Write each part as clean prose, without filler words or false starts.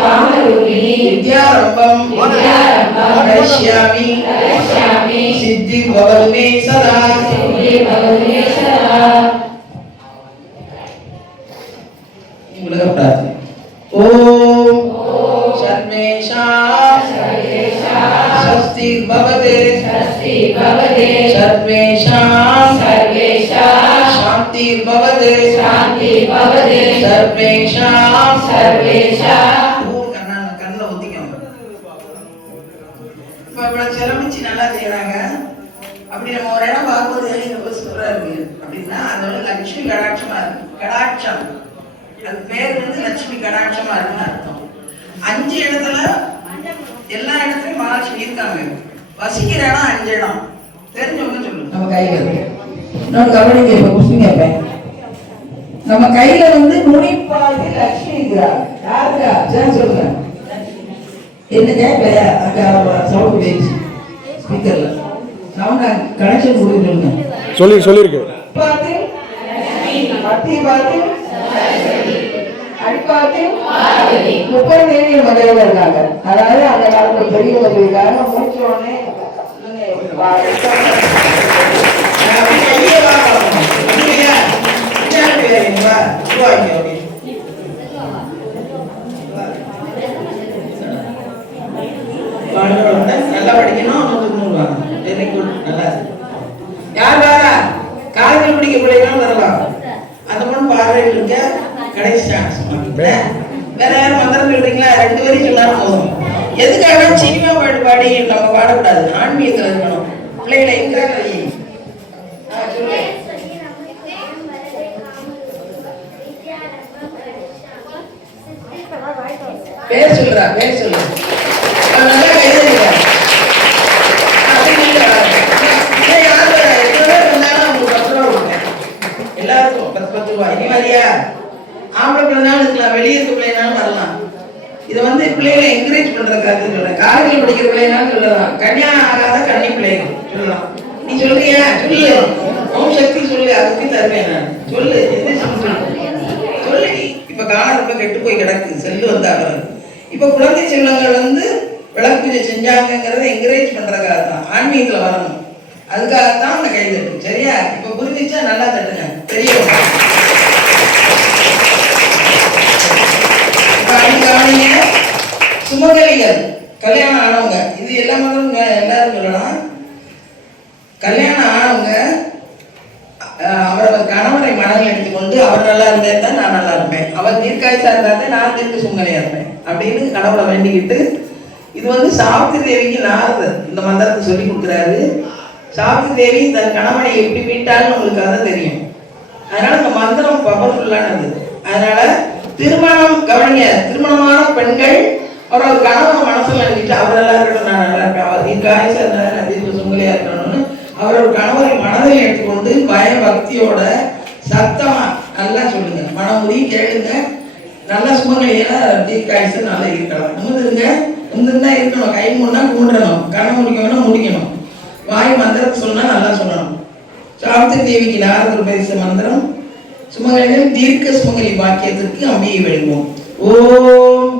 कामरूपिणी विद्यारंभं करिष्यामि सिद्धि भवतु मे सदा उलग प्रार्थना ओम सर्वेषां स्वस्ति भवते सर्वेषां शांति भवते सर्वेषां கண்ண ஊத்திக்கோங்க. இப்ப இவ்வளவு சிரமிச்சு நல்லா செய்யறாங்க. அப்படி நம்ம ஒரு இடம் பார்க்கும்போது ரொம்ப சூப்பரா இருக்கு அப்படின்னா அதோட லட்சுமி கடாட்சமா இருக்கு. கடாட்சம் அது பேர் வந்து லட்சுமி கடாட்சமா இருக்குன்னு அர்த்தம். 5 இடத்துல எல்லா இடத்துலயும் மகாலட்சுமி இருக்காங்க. வசிக்கிற இடம் 5 இடம் தெரிஞ்சவங்க சொல்லுங்க. நம்ம கையில நான் கவனிக்க இப்ப கொஸ்டின் கேட்பேன். நம்ம கையில வந்து நுனிப்பாதி லட்சுமி இருக்கிறாங்க. யாருக்கா சொல்லுங்க. என்னங்க அங்க சவுண்ட் பேச்சு ஸ்பீக்கர்ல சவுண்ட் கனெக்ஷன் கொடுங்க. சொல்லிருக்கு மகளிர் இருக்காங்க. அதாவது அந்த காலத்துல பெரியவங்க இருக்காங்க. முடிச்ச உடனே நல்லா படிக்கணும். Very good. நல்லா யார் வாரா காலேஜ் படிக்க பிள்ளைகளும் வரலாம். அந்த பொண்ணு பார்வையில் இருக்க கடைசி சான்ஸ். வேற யாரும் மந்திரம் சொல்றீங்களா? 2 பேரும் சொன்னாலும் போதும். எதுக்காக சினிமா பாட்டு பாடி நம்ம பாடக்கூடாது? ஆன்மீகத்தில் இருக்கணும். பிள்ளைகளை இருக்கிறாங்க பேர் சொல்றா பேர் சொல்லு. நல்லா கைதறியா எல்லாருக்கும் 10 ரூபாய். இனி வரியா? ஆம்பளை பிள்ளைனாலும் இருக்கலாம், வெளியே இருக்க பிள்ளைனாலும் வரலாம். இதை வந்து பிள்ளைகளை என்கரேஜ் பண்றதுக்காக சொல்றேன். காலேஜில் படிக்கிற பிள்ளைனாலும் சொல்லலாம். கன்னியா ஆகாத கன்னி பிள்ளைகள் சொல்லலாம். நீ சொல்றியா? சொல்லு. ஓம் சக்தி சொல்லு. அதுக்கு தருவேன் நான். சொல்லு. எந்த சொல்லு சொல்லு. இப்ப காலம் ரொம்ப கெட்டு போய் கிடக்கு. செல்லு வந்தாங்க. இப்ப குழந்தை செல்வங்கள் வந்து விளக்கு பூஜை செஞ்சாங்கிறத என்கரேஜ் பண்றதுக்காக தான். ஆன்மீகத்துல வரணும். அதுக்காகத்தான் அந்த கை தட்டு. சரியா? இப்ப புரிஞ்சிச்சா? நல்லா தட்டுங்க. தெரியும் சுமங்கலிகள் கல்யாணம் ஆனவங்க. இது எல்லா மதமும் எல்லாரும் சொல்லலாம். கல்யாணம் ஆனவங்க அவரவர் கணவரை மனதில் எடுத்துக்கொண்டு அவர் நல்லா இருந்தா நான் நல்லா இருப்பேன், அவர் தீர்க்காயுசா இருந்தா நான் தீர்க்க சுமங்கலியா இருப்பேன் அப்படின்னு கடவுளை வேண்டிக்கிட்டு. இது வந்து சாவித்திரி தேவிக்கு நாரதர் இந்த மந்திரத்தை சொல்லி கொடுக்குறாரு. சாவித்திரி தேவி தன் கணவனை எப்படி மீட்டாலும் உங்களுக்கு அதான் தெரியும். அதனால இந்த மந்திரம் பவர்ஃபுல்லானது. அதனால திருமணம் கவனிங்க. திருமணமான பெண்கள் அவரோட கணவன் மனசுல நினைச்சிட்டு அவர் நல்லா இருக்கணும், நான் நல்லா இருக்கேன், அவர் தீர்க்காயுசா இருந்தா நான் தீர்க்க சுமங்கலியா இருக்கணும்னு அவரோட கணவரை மனதில் எடுத்துக்கொண்டு பய பக்தியோட சத்தமா நல்லா சொல்லுங்க. மனமுடி கேளுங்க. நல்லா சுமங்கலியா தீர்க்காயுசா நல்லா இருக்கலாம். நிமிர்ந்துருங்க. நிமிர்ந்துருந்தா இருக்கணும். கை முன்னா கும்பிடணும். கண்ணை முடிக்கணும் முடிக்கணும். வாய் மந்திரத்தை சொன்னா நல்லா சொல்லணும். சாவித்திரி தேவிக்கு நாரதர் பேச மந்திரம். சுமங்கலிகள் தீர்க்க சுமங்கலி வாக்கியத்திற்கு அம்பியை வேண்டுவோம். ஓம்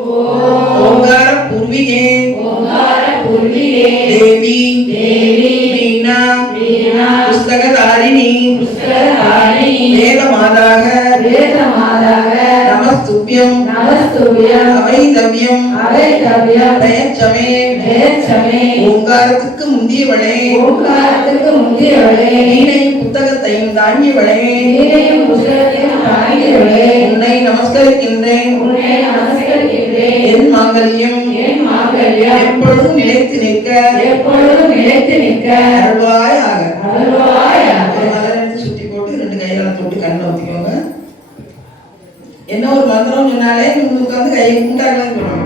ஓங்கார பூர்விகே தேவி வீணா புஸ்தகதாரிணி வேத மாதாக நமஸ்துப்யம் அவைதவ்யம் தயச்சமே ஓங்காரத்துக்கு முந்தியவளே வீணையும் புத்தகத்தையும் தாங்கியவளே உன்னை நமஸ்கரிக்கின்றேன். என் மாங்கல்யம் எப்பொழுதும் நிலைத்து நிற்க அருள்வாயாக. சுத்தி போட்டு 2 கைகளை போட்டு கண்ணை ஊத்திக்கோங்க. என்ன ஒரு மந்திரம் சொன்னாலே உங்களுக்கு வந்து கையை குண்டாடலாம் சொல்லணும்.